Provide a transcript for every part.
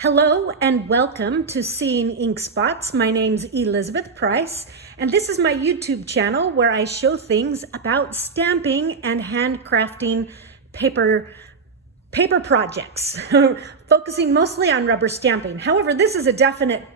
Hello and welcome to Seeing Ink Spots. My name's Elizabeth Price, and this is my YouTube channel where I show things about stamping and handcrafting paper projects, focusing mostly on rubber stamping. However, this is a definite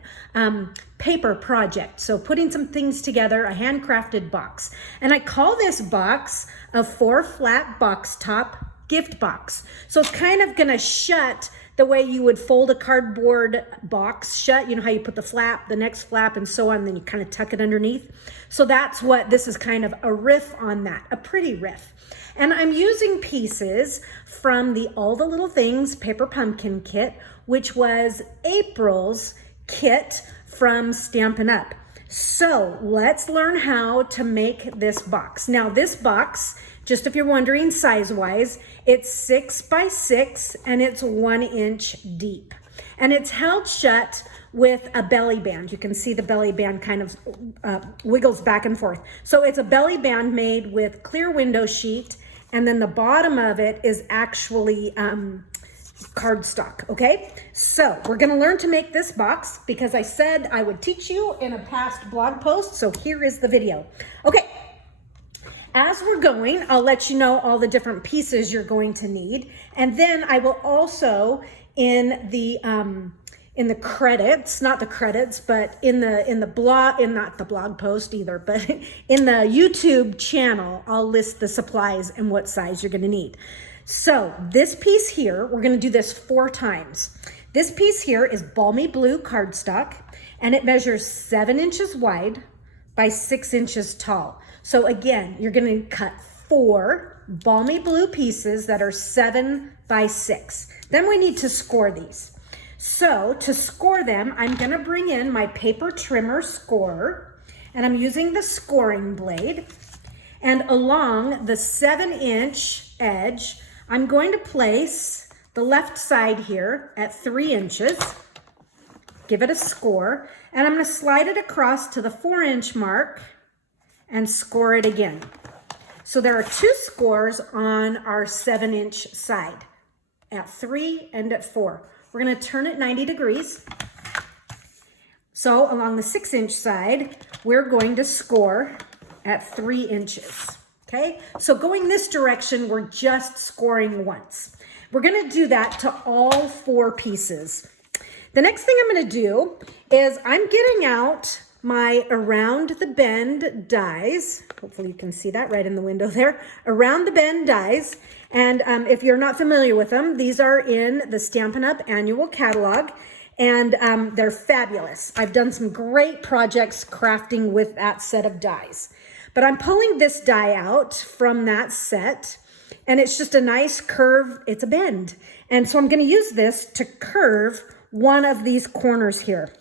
paper project. So putting some things together, a handcrafted box. And I call this box a 4-flap box top gift box. So it's kind of gonna shut the way you would fold a cardboard box shut. You know how you put the flap, the next flap, and so on, then you kind of tuck it underneath. So that's what this is, kind of a riff on that, a pretty riff. And I'm using pieces from the All the Little Things Paper Pumpkin Kit, which was April's kit from Stampin' Up. So let's learn how to make this box. Now this box, just if you're wondering size-wise, it's 6 by 6 and it's 1 inch deep. And it's held shut with a belly band. You can see the belly band kind of wiggles back and forth. So it's a belly band made with clear window sheet, and then the bottom of it is actually cardstock, okay? So we're gonna learn to make this box because I said I would teach you in a past blog post, so here is the video. Okay, as we're going, I'll let you know all the different pieces you're going to need, and then I will also in the credits, not the credits, but in the blog, not the blog post either, but in the YouTube channel, I'll list the supplies and what size you're gonna need. So this piece here, we're gonna do this 4 times. This piece here is Balmy Blue Cardstock, and it measures 7 inches wide by 6 inches tall. So again, you're gonna cut 4 Balmy Blue pieces that are 7 by 6. Then we need to score these. So to score them, I'm gonna bring in my paper trimmer scorer, and I'm using the scoring blade. And along the 7-inch edge, I'm going to place the left side here at 3 inches, give it a score, and I'm gonna slide it across to the 4-inch mark and score it again. So there are 2 scores on our 7-inch side, at 3 and at 4. We're gonna turn it 90 degrees. So along the 6-inch side, we're going to score at 3 inches. Okay, so going this direction, we're just scoring once. We're gonna do that to all 4 pieces. The next thing I'm gonna do is I'm getting out my Around the Bend dies. Hopefully you can see that right in the window there. Around the Bend dies. And if you're not familiar with them, these are in the Stampin' Up! Annual Catalog, and they're fabulous. I've done some great projects crafting with that set of dies. But I'm pulling this die out from that set, and it's just a nice curve. It's a bend. And so I'm gonna use this to curve one of these corners here.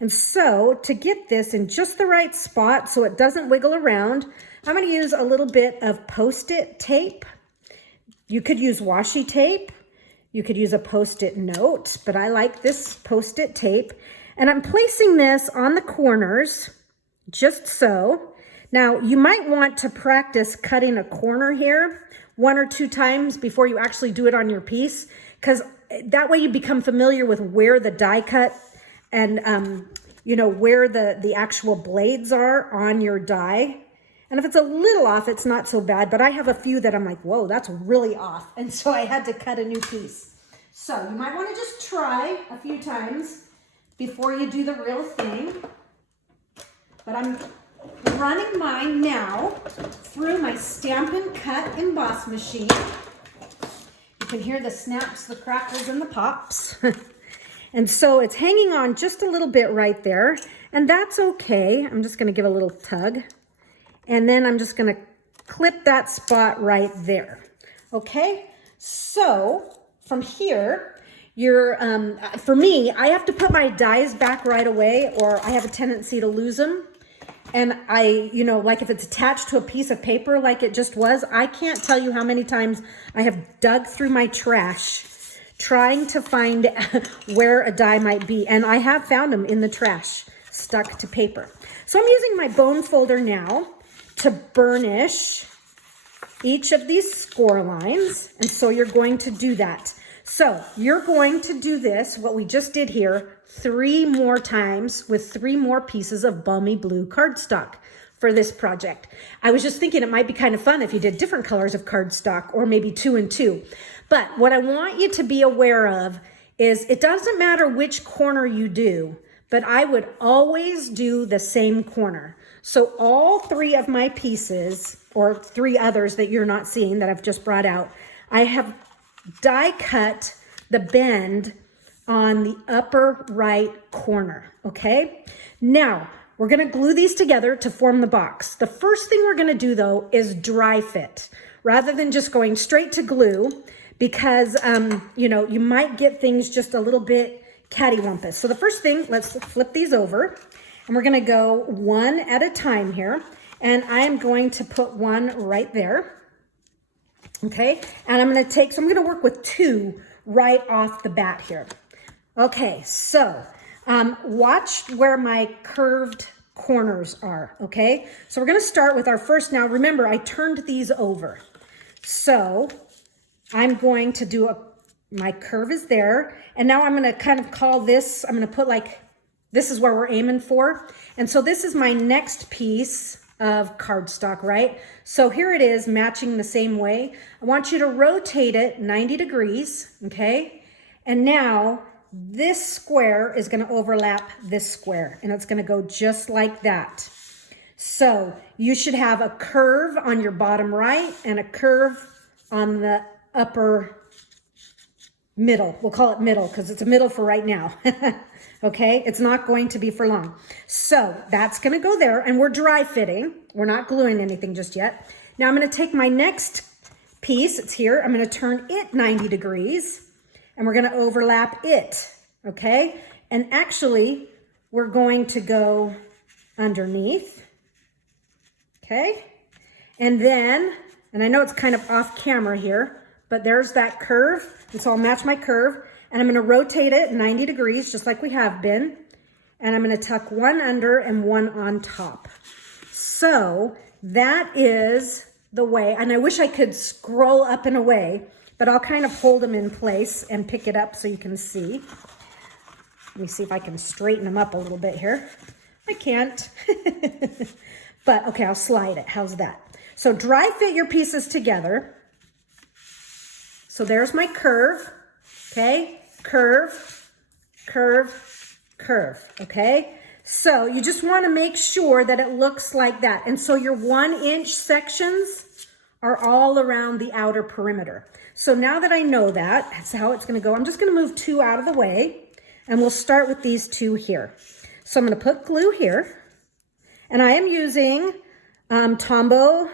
And so to get this in just the right spot so it doesn't wiggle around, I'm gonna use a little bit of Post-it tape. You could use washi tape. You could use a Post-it note, but I like this Post-it tape. And I'm placing this on the corners, just so. Now, you might want to practice cutting a corner here 1 or 2 times before you actually do it on your piece, because that way you become familiar with where the die cut and you know, where the actual blades are on your die. And if it's a little off, it's not so bad, but I have a few that I'm like, whoa, that's really off. And so I had to cut a new piece. So you might want to just try a few times before you do the real thing. But I'm running mine now through my Stampin' Cut emboss machine. You can hear the snaps, the crackles, and the pops. And so it's hanging on just a little bit right there, and that's okay. I'm just gonna give a little tug, and then I'm just gonna clip that spot right there. Okay, so from here, for me, I have to put my dies back right away, or I have a tendency to lose them. And you know, like if it's attached to a piece of paper like it just was, I can't tell you how many times I have dug through my trash trying to find where a die might be. And I have found them in the trash, stuck to paper. So I'm using my bone folder now to burnish each of these score lines. And so you're going to do that. So you're going to do this, what we just did here, 3 more times with 3 more pieces of Balmy Blue cardstock for this project. I was just thinking it might be kind of fun if you did different colors of cardstock, or maybe 2 and 2. But what I want you to be aware of is it doesn't matter which corner you do, but I would always do the same corner. So all 3 of my pieces, or 3 others that you're not seeing that I've just brought out, I have die cut the bend on the upper right corner, okay? Now, we're gonna glue these together to form the box. The first thing we're gonna do though is dry fit, rather than just going straight to glue, because you know, you might get things just a little bit cattywampus. So the first thing, let's flip these over, and we're gonna go one at a time here, and I'm going to put one right there. Okay, and I'm gonna work with 2 right off the bat here. Okay, so watch where my curved corners are, okay? So we're gonna start with our first. Now remember, I turned these over. So I'm going to do my curve is there, and now I'm gonna kind of call this, I'm gonna put like, this is where we're aiming for. And so this is my next piece of cardstock, right? So here it is, matching the same way. I want you to rotate it 90 degrees, okay? And now this square is gonna overlap this square, and it's gonna go just like that. So you should have a curve on your bottom right and a curve on the upper middle. We'll call it middle because it's a middle for right now. Okay, it's not going to be for long. So that's gonna go there, and we're dry fitting. We're not gluing anything just yet. Now I'm gonna take my next piece, it's here, I'm gonna turn it 90 degrees, and we're gonna overlap it, okay? And actually, we're going to go underneath, okay? And then, and I know it's kind of off camera here, but there's that curve, and so I'll match my curve, and I'm gonna rotate it 90 degrees, just like we have been, and I'm gonna tuck one under and one on top. So that is the way, and I wish I could scroll up and away, but I'll kind of hold them in place and pick it up so you can see. Let me see if I can straighten them up a little bit here. I can't, but okay, I'll slide it, how's that? So dry fit your pieces together. So there's my curve, okay? Curve, curve, curve, okay? So you just want to make sure that it looks like that. And so your 1-inch sections are all around the outer perimeter. So now that I know that, that's how it's going to go. I'm just going to move 2 out of the way, and we'll start with these 2 here. So I'm going to put glue here, and I am using Tombow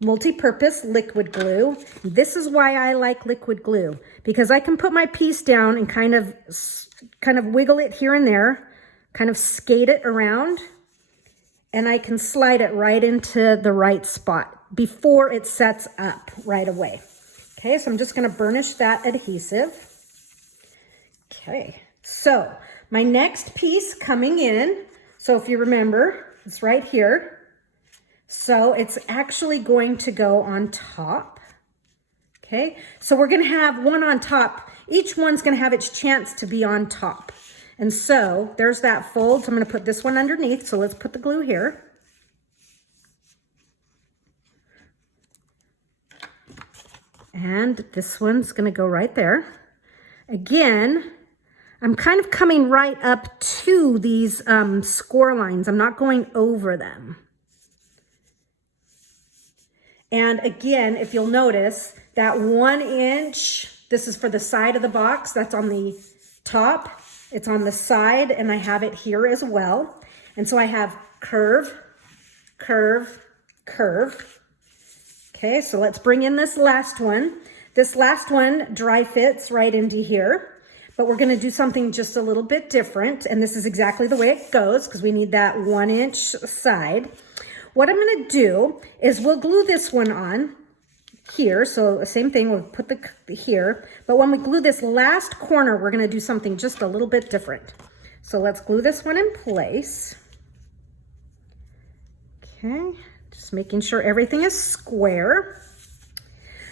multi-purpose liquid glue. This is why I like liquid glue, because I can put my piece down and kind of wiggle it here and there, kind of skate it around, and I can slide it right into the right spot before it sets up right away. Okay, so I'm just gonna burnish that adhesive. Okay, so my next piece coming in, so if you remember, it's right here. So it's actually going to go on top, okay? So we're gonna have one on top. Each one's gonna have its chance to be on top. And so there's that fold. So I'm gonna put this one underneath. So let's put the glue here. And this one's gonna go right there. Again, I'm kind of coming right up to these score lines. I'm not going over them. And again, if you'll notice, that 1 inch, this is for the side of the box, that's on the top, it's on the side, and I have it here as well. And so I have curve, curve, curve. Okay, so let's bring in this last one. This last one dry fits right into here, but we're gonna do something just a little bit different, and this is exactly the way it goes, because we need that 1 inch side. What I'm gonna do is we'll glue this one on here. So the same thing, we'll put the here, but when we glue this last corner, we're gonna do something just a little bit different. So let's glue this one in place. Okay, just making sure everything is square.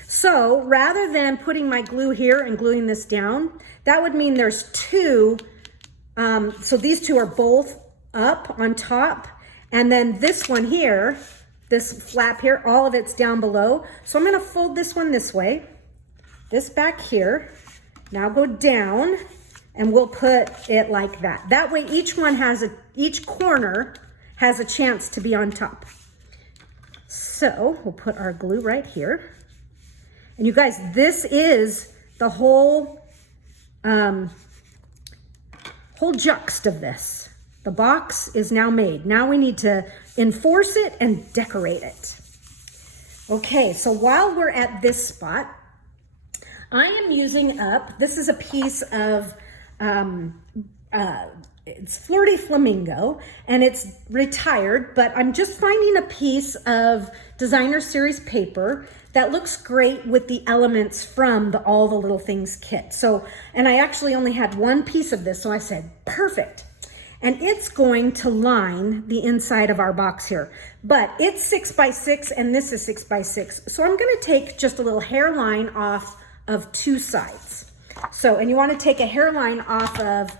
So rather than putting my glue here and gluing this down, that would mean there's two. So these two are both up on top. And then this one here, this flap here, all of it's down below. So I'm gonna fold this one this way, this back here. Now go down and we'll put it like that. That way each corner has a chance to be on top. So we'll put our glue right here. And you guys, this is the whole juxt of this. The box is now made. Now we need to enforce it and decorate it. Okay, so while we're at this spot, I am using up, this is a piece of, it's Flirty Flamingo, and it's retired, but I'm just finding a piece of Designer Series paper that looks great with the elements from the All the Little Things kit. So, and I actually only had one piece of this, so I said, perfect. And it's going to line the inside of our box here. But it's 6 by 6 and this is 6 by 6. So I'm gonna take just a little hairline off of two sides. So, and you wanna take a hairline off of,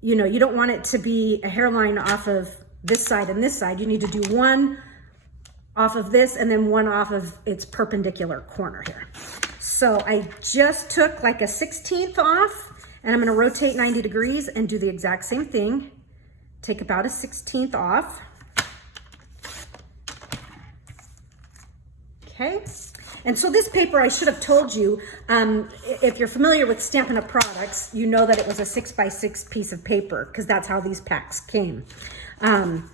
you know, you don't want it to be a hairline off of this side and this side. You need to do one off of this and then one off of its perpendicular corner here. So I just took like a 1/16 off, and I'm gonna rotate 90 degrees and do the exact same thing. Take about a 1/16 off. Okay. And so this paper, I should have told you, if you're familiar with Stampin' Up! Products, you know that it was a 6 by 6 piece of paper, because that's how these packs came.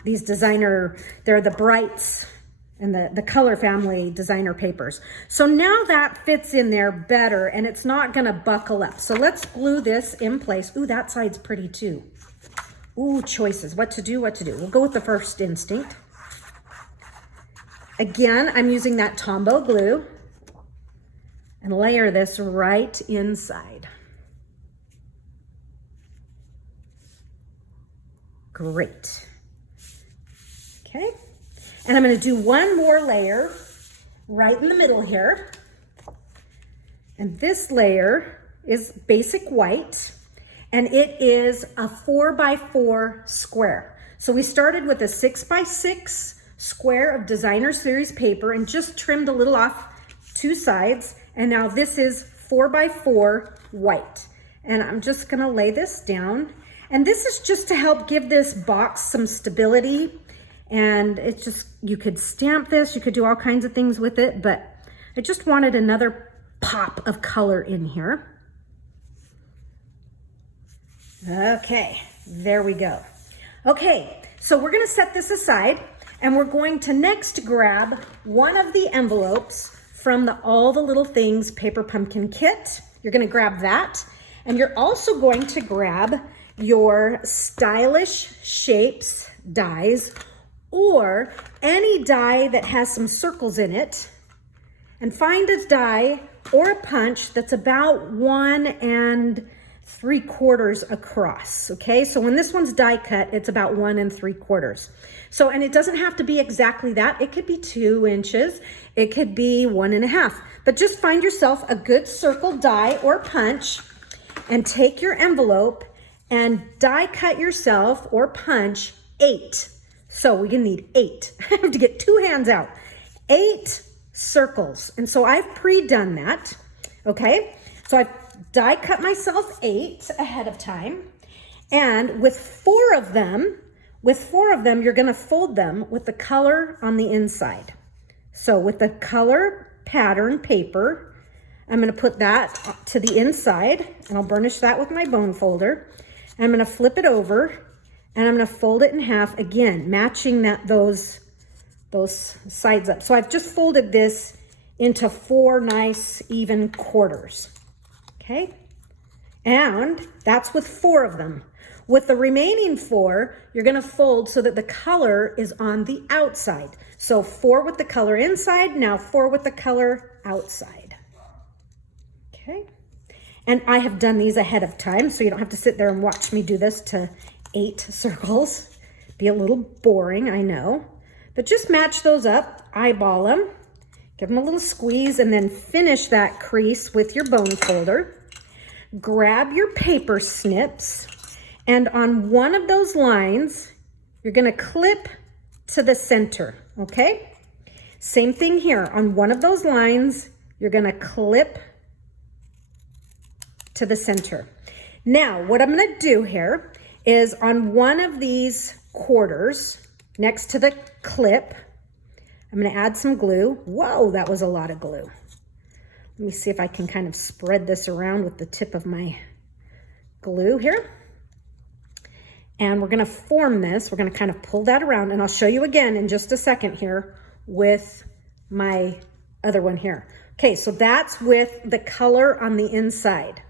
These designer, they're the Brights and the Color Family designer papers. So now that fits in there better and it's not gonna buckle up. So let's glue this in place. Ooh, that side's pretty too. Ooh, choices, what to do, what to do. We'll go with the first instinct. Again, I'm using that Tombow glue and layer this right inside. Great. Okay. And I'm going to do one more layer right in the middle here. And this layer is basic white, and it is a 4 by 4 square. So we started with a 6 by 6 square of Designer Series paper and just trimmed a little off two sides. And now this is 4 by 4 white. And I'm just going to lay this down. And this is just to help give this box some stability. And it's just, you could stamp this, you could do all kinds of things with it, but I just wanted another pop of color in here. Okay, there we go. Okay, so we're gonna set this aside and we're going to next grab one of the envelopes from the All the Little Things Paper Pumpkin Kit. You're gonna grab that, and you're also going to grab your Stylish Shapes dies, or any die that has some circles in it, and find a die or a punch that's about 1 3/4 across, okay? So when this one's die cut, it's about 1 3/4. So, and it doesn't have to be exactly that. It could be 2 inches, it could be 1 1/2, but just find yourself a good circle die or punch and take your envelope and die cut yourself or punch 8. So we're gonna need 8. I have to get 2 hands out. 8 circles. And so I've pre-done that, okay? So I've die cut myself 8 ahead of time. And with 4 of them, you're gonna fold them with the color on the inside. So with the color pattern paper, I'm gonna put that to the inside, and I'll burnish that with my bone folder. And I'm gonna flip it over, and I'm gonna fold it in half again, matching those sides up. So I've just folded this into 4 nice even quarters, okay? And that's with 4 of them. With the remaining 4, you're gonna fold so that the color is on the outside. So 4 with the color inside, now 4 with the color outside, okay? And I have done these ahead of time, so you don't have to sit there and watch me do this to 8 circles. Be a little boring, I know. But just match those up, eyeball them, Give them a little squeeze and then finish that crease with your bone folder. Grab your paper snips, and on one of those lines, you're gonna clip to the center, okay? Same thing here. On one of those lines, you're gonna clip to the center. Now, what I'm gonna do here is on one of these quarters, next to the clip, I'm gonna add some glue. Whoa, that was a lot of glue. Let me see if I can kind of spread this around with the tip of my glue here. And we're gonna form this. We're gonna kind of pull that around, and I'll show you again in just a second here with my other one here. Okay, so that's with the color on the inside.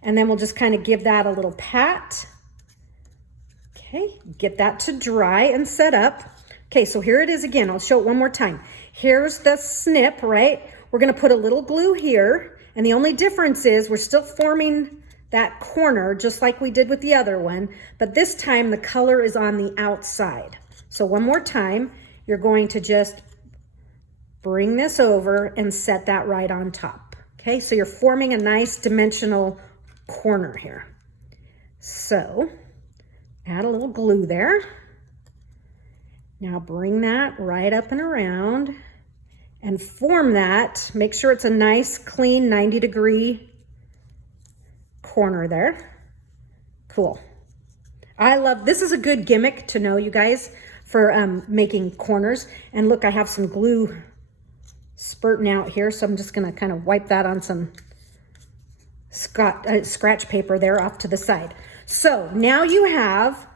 And then we'll just kind of give that a little pat. Okay, get that to dry and set up. Okay, so here it is again. I'll show it one more time. Here's the snip, right? We're gonna put a little glue here, and the only difference is we're still forming that corner just like we did with the other one, but this time the color is on the outside. So one more time, you're going to just bring this over and set that right on top. Okay, so you're forming a nice dimensional corner here. So add a little glue there. Now bring that right up and around and form that. Make sure it's a nice, clean 90-degree corner there. Cool. I love, this is a good gimmick to know, you guys, for making corners. And look, I have some glue spurting out here, so I'm just gonna kind of wipe that on some scratch paper there off to the side. So now you have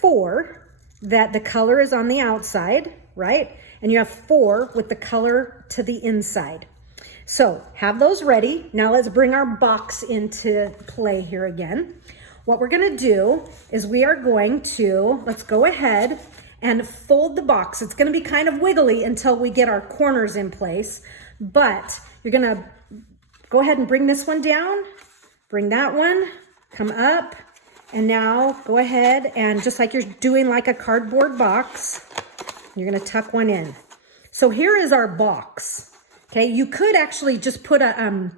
four that the color is on the outside, right? And you have four with the color to the inside. So have those ready. Now let's bring our box into play here again. What we're gonna do is we are going to, let's go ahead and fold the box. It's gonna be kind of wiggly until we get our corners in place, but you're gonna go ahead and bring this one down, bring that one, come up, and now go ahead and just like you're doing like a cardboard box, you're gonna tuck one in. So here is our box. Okay, you could actually just put a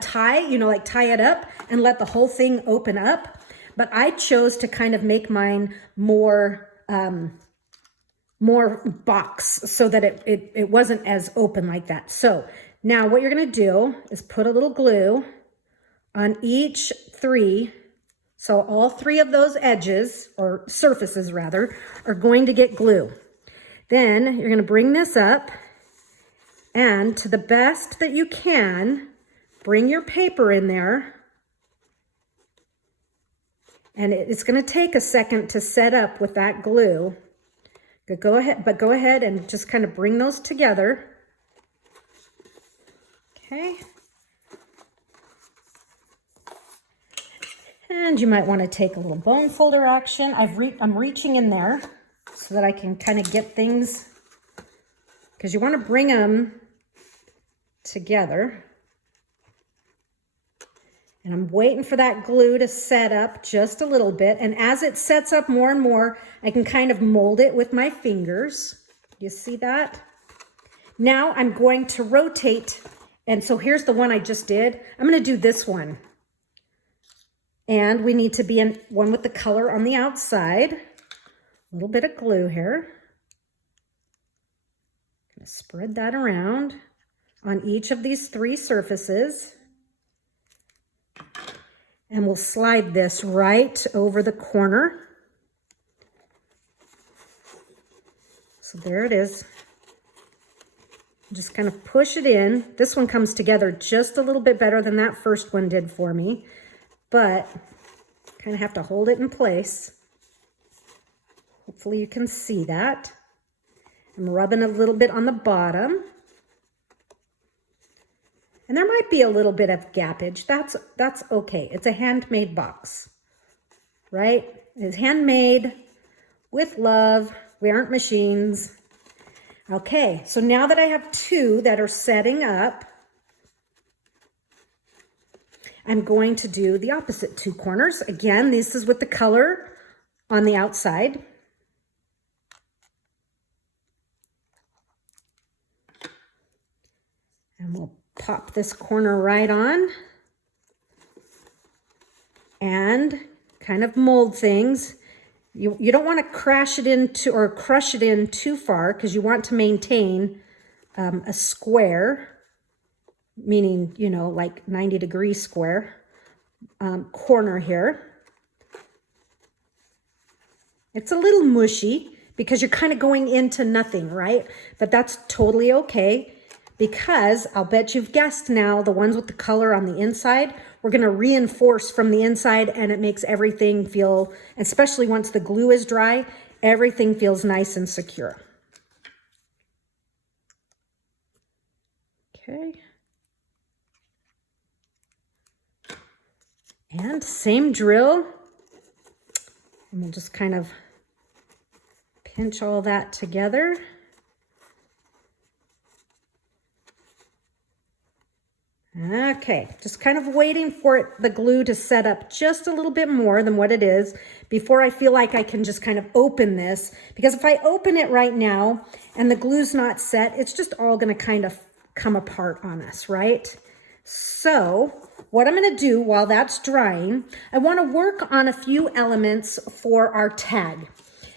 tie, you know, like tie it up and let the whole thing open up. But I chose to kind of make mine more box so that it wasn't as open like that. So now what you're gonna do is put a little glue on each three. So all three of those edges, or surfaces rather, are going to get glue. Then you're gonna bring this up, and to the best that you can, bring your paper in there. And it's gonna take a second to set up with that glue. Go ahead and just kind of bring those together. Okay. And you might want to take a little bone folder action. I'm reaching in there so that I can kind of get things, because you want to bring them together. And I'm waiting for that glue to set up just a little bit. And as it sets up more and more, I can kind of mold it with my fingers. You see that? Now I'm going to rotate. And so here's the one I just did. I'm going to do this one. And we need to be in one with the color on the outside. A little bit of glue here. I'm going to spread that around on each of these three surfaces. And we'll slide this right over the corner. So there it is. Just kind of push it in. This one comes together just a little bit better than that first one did for me, but kind of have to hold it in place. Hopefully you can see that. I'm rubbing a little bit on the bottom. And there might be a little bit of gappage. That's okay. It's a handmade box, right? It's handmade with love. We aren't machines. Okay, so now that I have two that are setting up, I'm going to do the opposite two corners. Again, this is with the color on the outside. this corner right on and kind of mold things. You don't want to crash it into or crush it in too far because you want to maintain a square, meaning, you know, like 90-degree square corner here. It's a little mushy because you're kind of going into nothing, right? But that's totally okay because I'll bet you've guessed now, the ones with the color on the inside, we're going to reinforce from the inside, and it makes everything feel, especially once the glue is dry, everything feels nice and secure. Okay. And same drill. And we'll just kind of pinch all that together. Okay, just kind of waiting for the glue to set up just a little bit more than what it is before I feel like I can just kind of open this. Because if I open it right now and the glue's not set, it's just all gonna kind of come apart on us, right? So what I'm gonna do while that's drying, I wanna work on a few elements for our tag.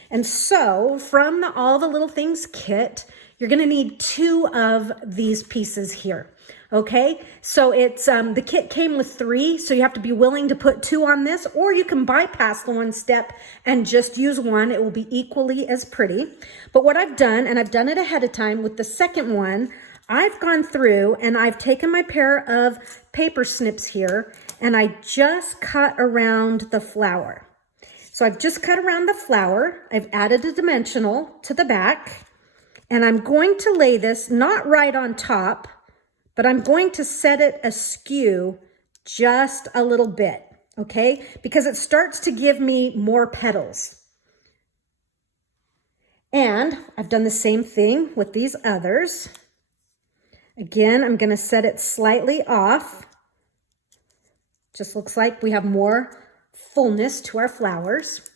And so from the All the Little Things kit, you're gonna need 2 of these pieces here. Okay, so it's the kit came with 3, so you have to be willing to put 2 on this, or you can bypass the 1 step and just use 1. It will be equally as pretty. But what I've done, and I've done it ahead of time with the second one, I've gone through and I've taken my pair of paper snips here and I just cut around the flower. So I've just cut around the flower. I've added a dimensional to the back, and I'm going to lay this not right on top, but I'm going to set it askew just a little bit, okay? Because it starts to give me more petals. And I've done the same thing with these others. Again, I'm gonna set it slightly off. Just looks like we have more fullness to our flowers.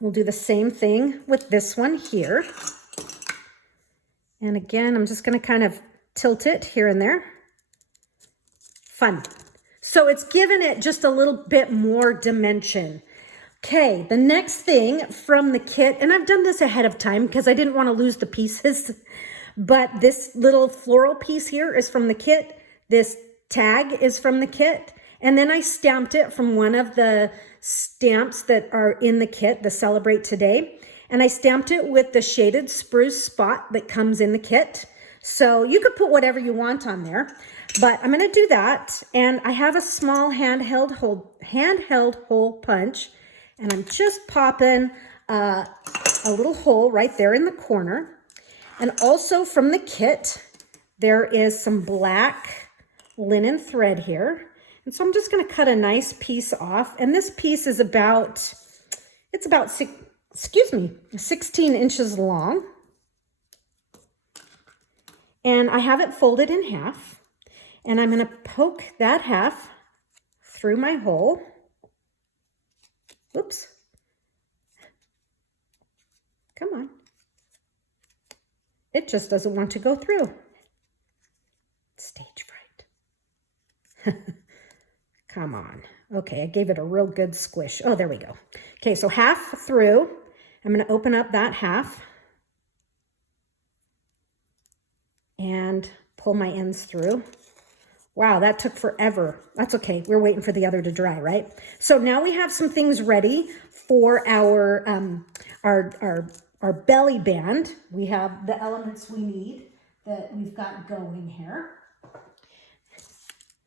We'll do the same thing with this one here. And again, I'm just gonna kind of tilt it here and there. Fun. So it's given it just a little bit more dimension. Okay, the next thing from the kit, and I've done this ahead of time because I didn't want to lose the pieces, but this little floral piece here is from the kit. This tag is from the kit. And then I stamped it from one of the stamps that are in the kit, the Celebrate Today. And I stamped it with the shaded spruce spot that comes in the kit. So you could put whatever you want on there, but I'm going to do that. And I have a small handheld hole punch, and I'm just popping a little hole right there in the corner. And also from the kit, there is some black linen thread here. And so I'm just going to cut a nice piece off. And this piece is about 16 inches long. And I have it folded in half, and I'm going to poke that half through my hole. Oops. Come on. It just doesn't want to go through. Stage fright. Come on. Okay, I gave it a real good squish. Oh, there we go. Okay, so half through. I'm going to open up that half and pull my ends through. Wow, that took forever. That's okay. We're waiting for the other to dry, right? So now we have some things ready for our belly band. We have the elements we need that we've got going here.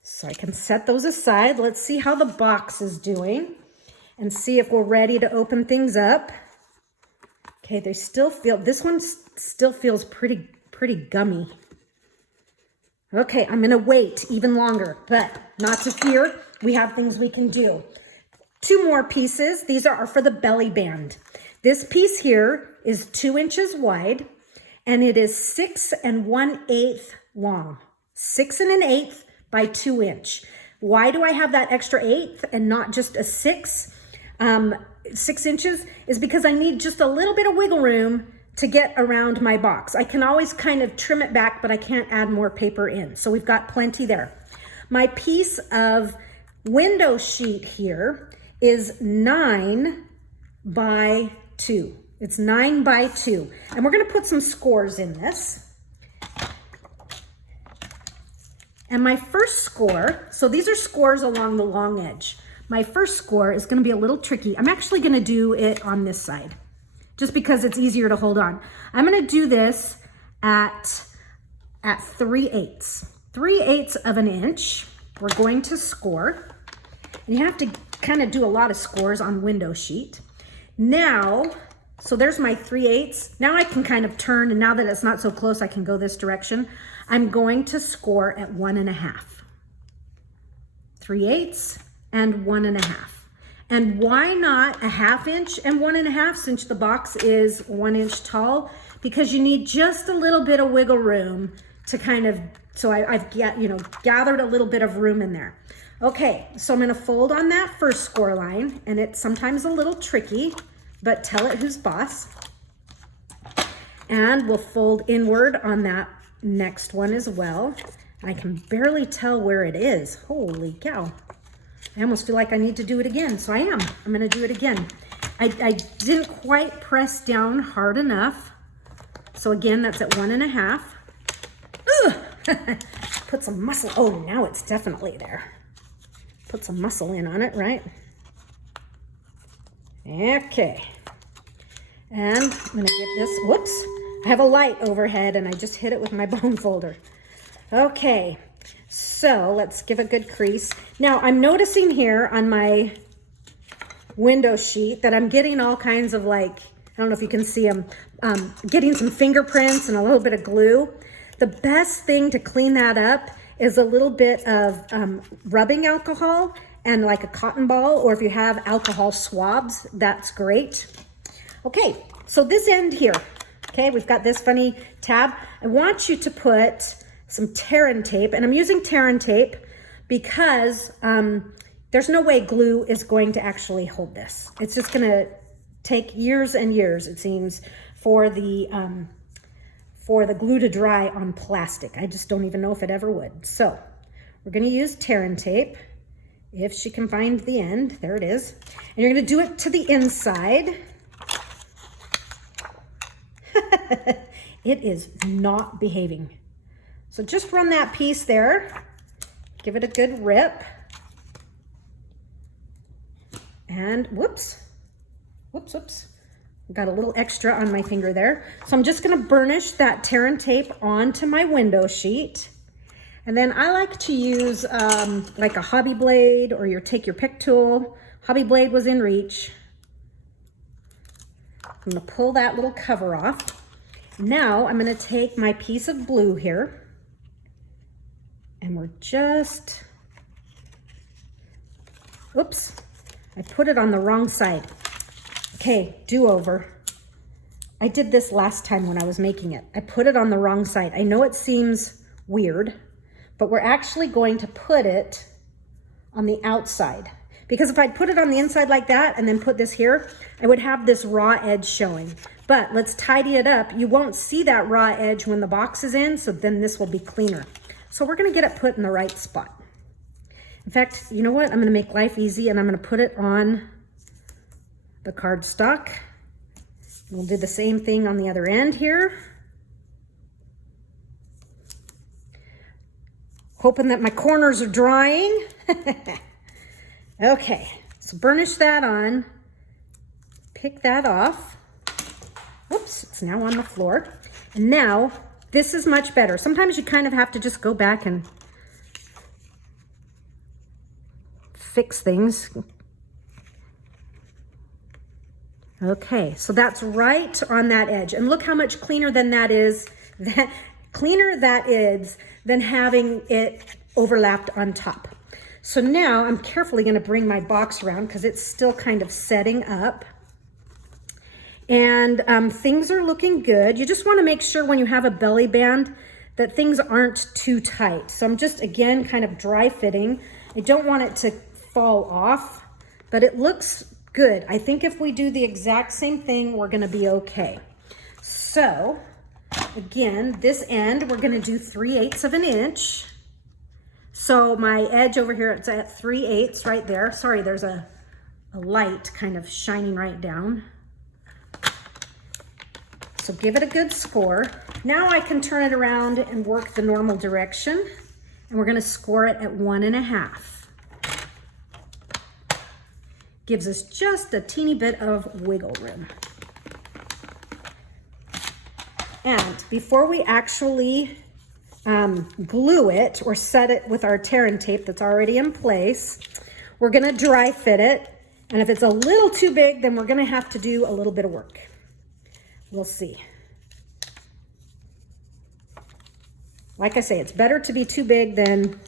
So I can set those aside. Let's see how the box is doing and see if we're ready to open things up. Okay, they still feel, this one still feels pretty gummy. Okay, I'm gonna wait even longer, but not to fear, we have things we can do. 2 more pieces. These are for the belly band. This piece here is 2 inches wide, and it is 6 1/8 long. 6 1/8 by 2 inch. Why do I have that extra 1/8 and not just a 6? 6 inches is because I need just a little bit of wiggle room to get around my box. I can always kind of trim it back, but I can't add more paper in. So we've got plenty there. My piece of window sheet here is 9 by 2. It's 9 by 2. And we're gonna put some scores in this. And my first score, so these are scores along the long edge. My first score is gonna be a little tricky. I'm actually gonna do it on this side, just because it's easier to hold on. I'm gonna do this at 3/8. 3/8 of an inch. We're going to score. And you have to kind of do a lot of scores on window sheet. Now, so there's my 3/8. Now I can kind of turn, and now that it's not so close, I can go this direction. I'm going to score at 1.5. 3/8 and 1.5. And why not a 1/2 inch and 1.5, since the box is 1 inch tall? Because you need just a little bit of wiggle room to kind of, so I've gathered a little bit of room in there. Okay, so I'm gonna fold on that first score line, and it's sometimes a little tricky, but tell it who's boss. And we'll fold inward on that next one as well. I can barely tell where it is. Holy cow. I almost feel like I need to do it again, so I am. I'm gonna do it again. I didn't quite press down hard enough. So again, that's at 1.5. Ugh! Put some muscle, oh, now it's definitely there. Put some muscle in on it, right? Okay. And I'm gonna get this, whoops. I have a light overhead and I just hit it with my bone folder. Okay, so let's give a good crease. Now I'm noticing here on my window sheet that I'm getting all kinds of, like, I don't know if you can see them, getting some fingerprints and a little bit of glue. The best thing to clean that up is a little bit of rubbing alcohol and like a cotton ball, or if you have alcohol swabs, that's great. Okay, so this end here, okay, we've got this funny tab. I want you to put some Terran tape, and I'm using Terran tape because there's no way glue is going to actually hold this. It's just gonna take years and years, it seems, for the glue to dry on plastic. I just don't even know if it ever would. So we're gonna use Terran tape, if she can find the end. There it is. And you're gonna do it to the inside. It is not behaving. So just run that piece there, give it a good rip. And whoops. Got a little extra on my finger there. So I'm just gonna burnish that Terran tape onto my window sheet. And then I like to use like a hobby blade, or take your pick tool. Hobby blade was in reach. I'm gonna pull that little cover off. Now I'm gonna take my piece of blue here, and we're just, oops, I put it on the wrong side. Okay, do-over. I did this last time when I was making it. I put it on the wrong side. I know it seems weird, but we're actually going to put it on the outside. Because if I'd put it on the inside like that and then put this here, I would have this raw edge showing. But let's tidy it up. You won't see that raw edge when the box is in, so then this will be cleaner. So we're gonna get it put in the right spot. In fact, you know what? I'm gonna make life easy, and I'm gonna put it on the cardstock. We'll do the same thing on the other end here. Hoping that my corners are drying. Okay, so burnish that on, pick that off. Whoops, it's now on the floor. And now, this is much better. Sometimes you kind of have to just go back and fix things. Okay, so that's right on that edge. And look how much cleaner than that is, cleaner that is than having it overlapped on top. So now I'm carefully gonna bring my box around because it's still kind of setting up. And things are looking good. You just wanna make sure when you have a belly band that things aren't too tight. So I'm just, again, kind of dry fitting. I don't want it to fall off, but it looks good. I think if we do the exact same thing, we're gonna be okay. So again, this end, we're gonna do 3/8 of an inch. So my edge over here, it's at 3/8 right there. Sorry, there's a light kind of shining right down. So give it a good score. Now I can turn it around and work the normal direction, and we're gonna score it at 1.5. Gives us just a teeny bit of wiggle room. And before we actually glue it or set it with our tear and tape that's already in place, we're gonna dry fit it. And if it's a little too big, then we're gonna have to do a little bit of work. We'll see. Like I say, it's better to be too big than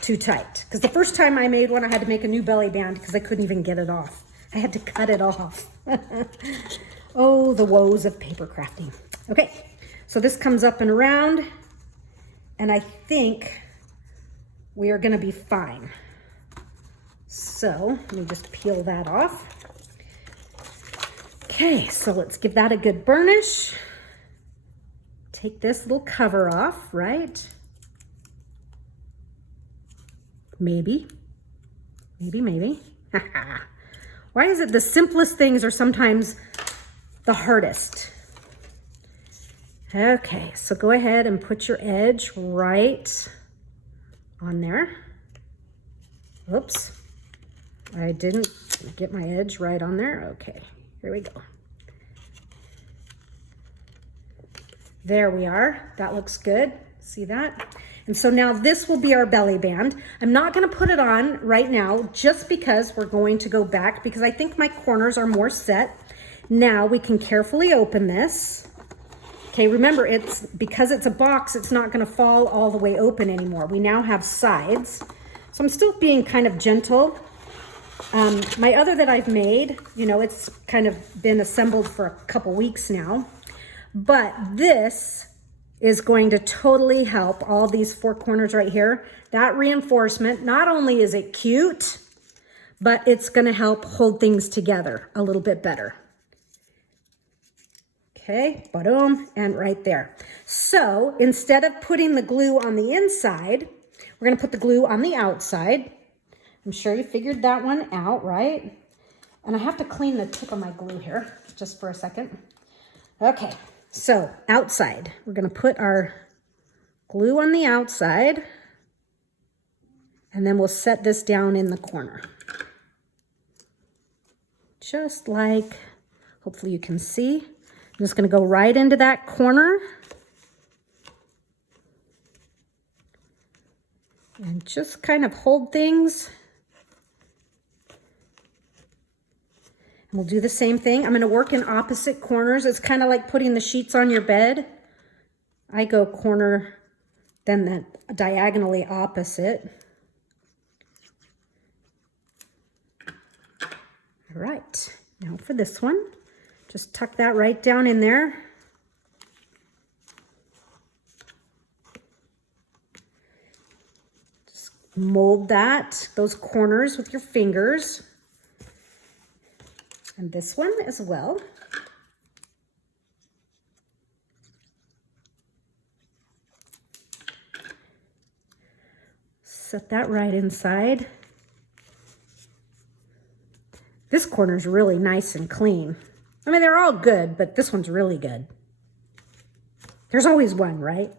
too tight. Because the first time I made one, I had to make a new belly band because I couldn't even get it off. I had to cut it off. Oh, the woes of paper crafting. Okay, so this comes up and around, and I think we are gonna be fine. So let me just peel that off. Okay, so let's give that a good burnish. Take this little cover off, right? Maybe. Why is it the simplest things are sometimes the hardest? Okay, so go ahead and put your edge right on there. Oops, I didn't get my edge right on there. Okay, here we go. There we are. That looks good. See that? And so now this will be our belly band. I'm not going to put it on right now just because we're going to go back because I think my corners are more set. Now we can carefully open this. Okay, remember, it's because it's a box, it's not going to fall all the way open anymore. We now have sides. So I'm still being kind of gentle. My other that I've made, you know, it's kind of been assembled for a couple weeks now. But this is going to totally help all these four corners right here. That reinforcement, not only is it cute, but it's going to help hold things together a little bit better. Okay, boom, and right there. So instead of putting the glue on the inside, we're going to put the glue on the outside. I'm sure you figured that one out, right? And I have to clean the tip of my glue here just for a second. Okay, so outside, we're going to put our glue on the outside, and then we'll set this down in the corner. Just like, hopefully you can see. I'm just going to go right into that corner and just kind of hold things. And we'll do the same thing. I'm going to work in opposite corners. It's kind of like putting the sheets on your bed. I go corner, then that diagonally opposite. All right, now for this one. Just tuck that right down in there. Just mold those corners with your fingers. And this one as well. Set that right inside. This corner is really nice and clean. I mean, they're all good, but this one's really good. There's always one, right?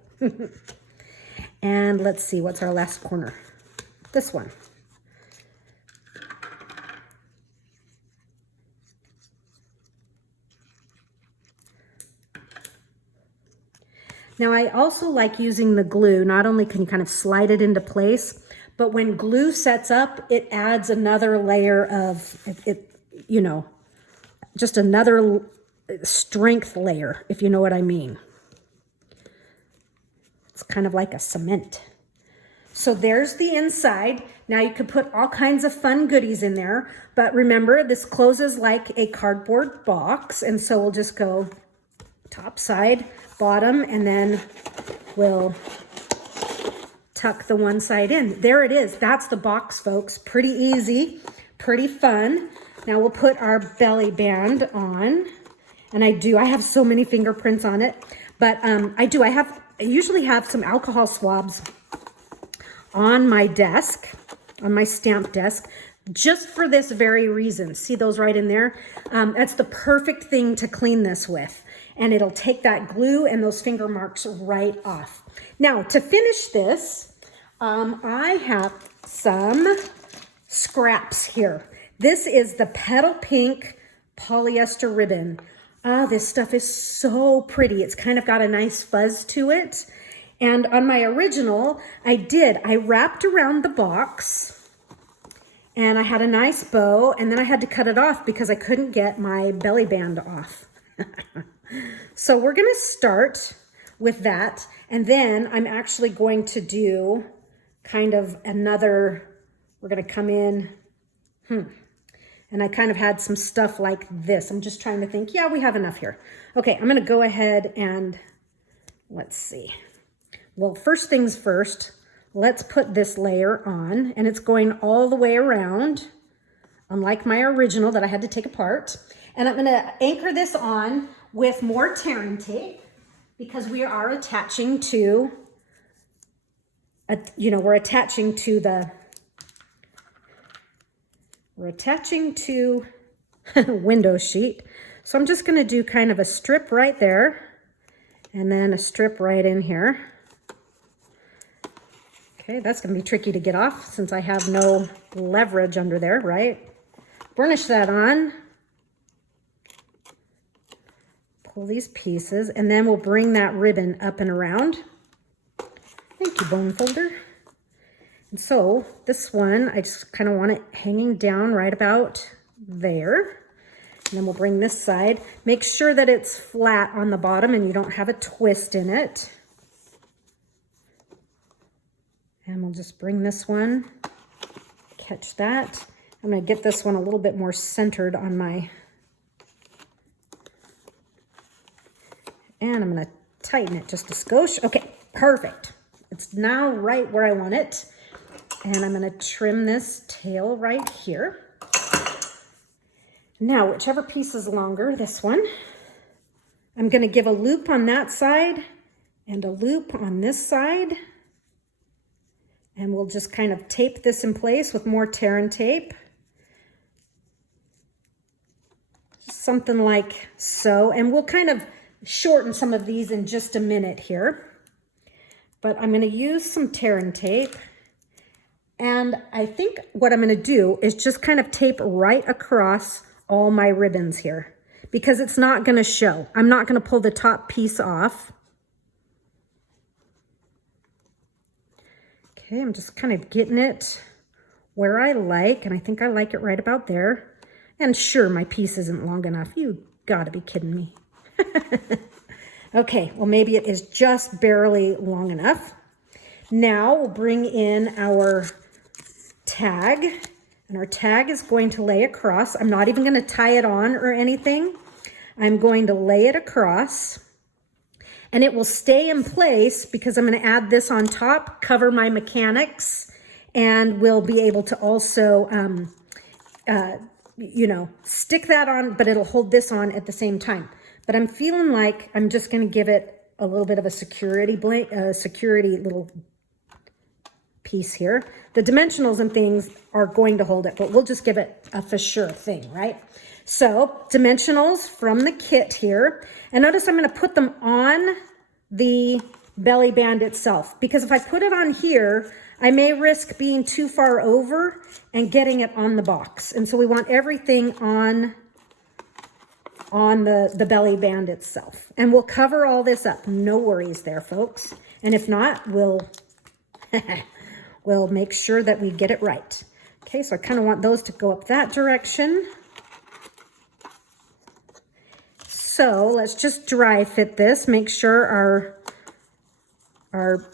And let's see, what's our last corner? This one. Now, I also like using the glue. Not only can you kind of slide it into place, but when glue sets up, it adds another layer of, you know, just another strength layer, if you know what I mean. It's kind of like a cement. So there's the inside. Now you could put all kinds of fun goodies in there, but remember, this closes like a cardboard box, and so we'll just go top side, bottom, and then we'll tuck the one side in. There it is. That's the box, folks. Pretty easy, pretty fun. Now we'll put our belly band on, And I have so many fingerprints on it, but I usually have some alcohol swabs on my desk, on my stamp desk, just for this very reason. See those right in there? That's the perfect thing to clean this with. And it'll take that glue and those finger marks right off. Now, to finish this, I have some scraps here. This is the Petal Pink polyester ribbon. This stuff is so pretty. It's kind of got a nice fuzz to it. And on my original, I wrapped around the box and I had a nice bow, and then I had to cut it off because I couldn't get my belly band off. So we're gonna start with that. And then I'm actually going to do kind of another, we're gonna come in, and I kind of had some stuff like this. I'm just trying to think, yeah, we have enough here. Okay, I'm gonna go ahead and let's see. Well, first things first, let's put this layer on, and it's going all the way around, unlike my original that I had to take apart. And I'm gonna anchor this on with more tearing tape because we are attaching to, we're attaching to window sheet. So I'm just gonna do kind of a strip right there and then a strip right in here. Okay, that's gonna be tricky to get off since I have no leverage under there, right? Burnish that on. Pull these pieces, and then we'll bring that ribbon up and around. Thank you, bone folder. And so this one, I just kind of want it hanging down right about there. And then we'll bring this side. Make sure that it's flat on the bottom and you don't have a twist in it. And we'll just bring this one, catch that. I'm gonna get this one a little bit more centered on my, and I'm gonna tighten it just a skosh. Okay, perfect. It's now right where I want it. And I'm gonna trim this tail right here. Now, whichever piece is longer, this one, I'm gonna give a loop on that side and a loop on this side. And we'll just kind of tape this in place with more tear and tape. Something like so. And we'll kind of shorten some of these in just a minute here. But I'm gonna use some tear and tape. And I think what I'm gonna do is just kind of tape right across all my ribbons here because it's not gonna show. I'm not gonna pull the top piece off. Okay, I'm just kind of getting it where I like, and I think I like it right about there. And sure, my piece isn't long enough. You gotta be kidding me. Okay, well maybe it is just barely long enough. Now we'll bring in our tag, and our tag is going to lay across. I'm not even gonna tie it on or anything. I'm going to lay it across. And it will stay in place because I'm going to add this on top, cover my mechanics, and we'll be able to also, stick that on, but it'll hold this on at the same time. But I'm feeling like I'm just going to give it a little bit of a security little piece here. The dimensionals and things are going to hold it, but we'll just give it a for sure thing, right? So dimensionals from the kit here. And notice I'm going to put them on the belly band itself, because if I put it on here, I may risk being too far over and getting it on the box. And so we want everything on the belly band itself. And we'll cover all this up. No worries there, folks. And if not, we'll make sure that we get it right. Okay, so I kind of want those to go up that direction. So let's just dry fit this, make sure our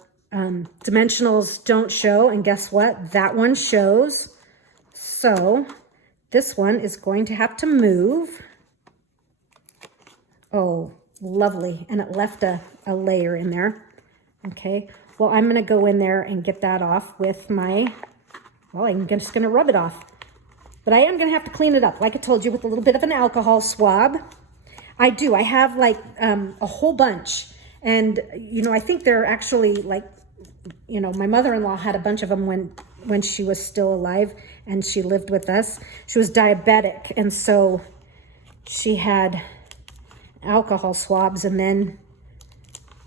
dimensionals don't show, and guess what? That one shows. So this one is going to have to move. Oh, lovely, and it left a layer in there. Okay, well, I'm gonna go in there and get that off with my, well, I'm just gonna rub it off. But I am gonna have to clean it up, like I told you, with a little bit of an alcohol swab. I do. I have like a whole bunch. And, you know, I think they're actually like, you know, my mother-in-law had a bunch of them when she was still alive and she lived with us. She was diabetic. And so she had alcohol swabs, and then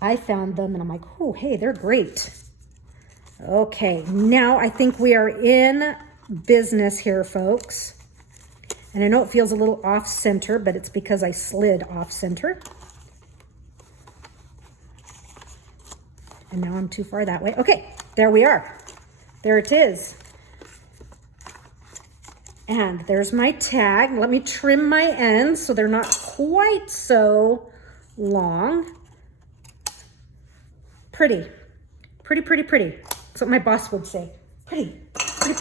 I found them and I'm like, oh, hey, they're great. Okay, now I think we are in business here, folks. And I know it feels a little off center, but it's because I slid off center. And now I'm too far that way. Okay, there we are. There it is. And there's my tag. Let me trim my ends so they're not quite so long. Pretty, pretty, pretty, pretty. That's what my boss would say. Pretty, pretty,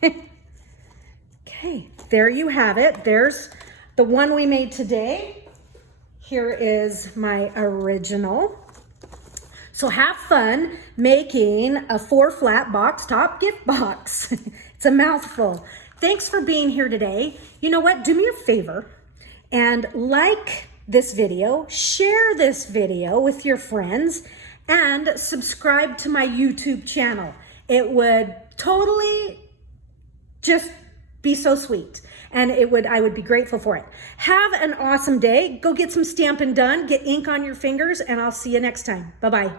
pretty. Okay, there you have it. There's the one we made today. Here is my original. So have fun making a 4-flat box top gift box. It's a mouthful. Thanks for being here today. You know what? Do me a favor and like this video, share this video with your friends, and subscribe to my YouTube channel. It would totally just be so sweet. And I would be grateful for it. Have an awesome day. Go get some stamping done, get ink on your fingers, and I'll see you next time. Bye-bye.